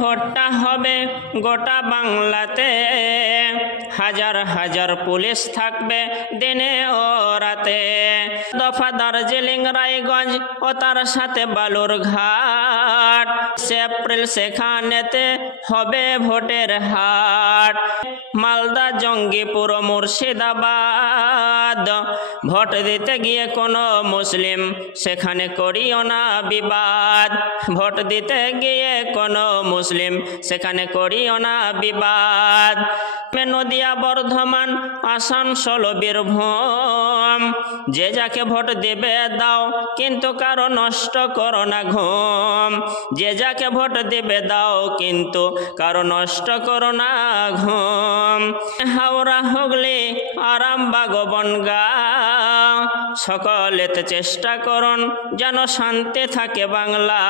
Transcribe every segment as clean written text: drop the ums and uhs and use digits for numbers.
ভোটটা হবে গোটা বাংলাতে, হাজার হাজার পুলিশ থাকবে দিনে ও রাতে। দফা দার্জিলিং রায়গঞ্জ ও তার সাথে বালুরঘাট, এপ্রিল সেখানেতে হবে ভোটের হাট। মালদা জঙ্গিপুর মুর্শিদাবাদ, ভোট দিতে গিয়ে কোনো মুসলিম সেখানে করিও না বিবাদ। ভোট দিতে গিয়ে কোনো মুসলিম সেখানে করিও না বিবাদ। নদিয়া বর্ধমান আসানসোল বীরভূম, যে যাকে ভোট দেবে দাও কিন্তু কারো নষ্ট করো না ঘুম। যে যাকে ভোট দেবে দাও কিন্তু কারো নষ্ট করো না ঘুম। হাওড়া হুগলি আরামবাগ বনগাঁ, সকলেতে চেষ্টা করুন যেন শান্তি থাকে বাংলা।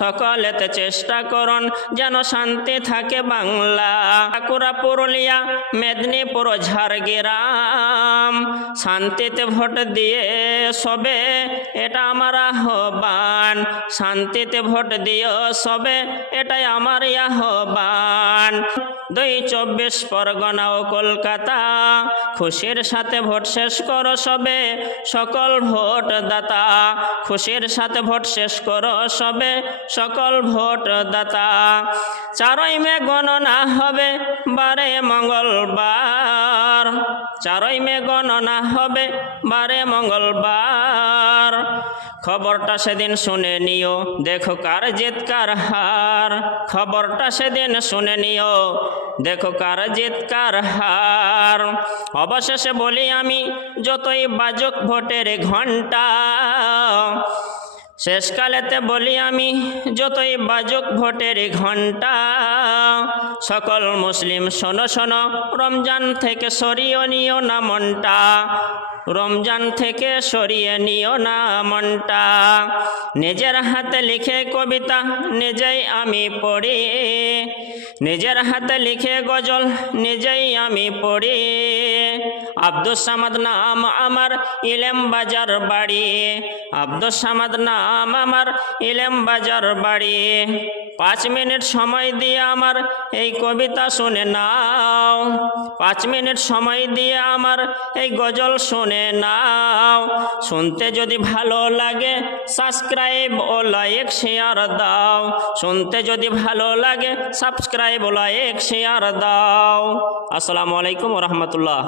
সকলেতে চেষ্টা করুন যেন শান্তি থাকে বাংলা। বাঁকুড়া পুরুলিয়া মেদিনীপুর ঝাড়গ্রাম, শান্তিতে ভোট দিয়ে সবে এটা আমার আহ্বান। শান্তিতে ভোট দিও সবে এটাই আমার আহ্বান। 2-24 পরগনা ও কলকাতা, খুশির সাথে ভোট শেষ করো সবে সকল ভোট দাতা। খুশির সাথে ভোট শেষ করো সবে সকল ভোট দাতা। 4ই মে গণনা হবে বারে মঙ্গলবার, 4ই মে গণনা হবে বারে মঙ্গলবার। খবরটা সেদিন শুনে নিও, দেখো কার জিত কার হার। খবরটা সেদিন শুনে নিও, দেখো কার জিত কার হার। অবশেষে বলি আমি, যতই বাজুক ভোটের ঘণ্টা, শেষকালেতে বলি আমি, যতই বাজুক ভোটের ঘণ্টা, সকল মুসলিম শোনো শোনো, রমজান থেকে সরিয়ে নিও না মনটা। রমজান থেকে সরিয়ে নিও না মনটা। নিজের হাতে লিখে কবিতা নিজেই আমি পড়ি, নিজের হাতে লিখে গজল নিজেই আমি পড়ি। আব্দুস সামাদ নাম আমার, ইলেম বাজার বাড়ি। আব্দুস সামাদ নাম আমার, ইলেম বাজার বাড়ি। 5 মিনিট সময় দিয়ে আমার এই কবিতা শুনে নাও। 5 মিনিট সময় দিয়ে আমার এই গজল শুনে নাও। শুনতে যদি ভালো লাগে সাবস্ক্রাইব ও লাইক শেয়ার দাও। শুনতে যদি ভালো লাগে সাবস্ক্রাইব ও লাইক শেয়ার দাও। আসসালামু আলাইকুম ওয়া রাহমাতুল্লাহ।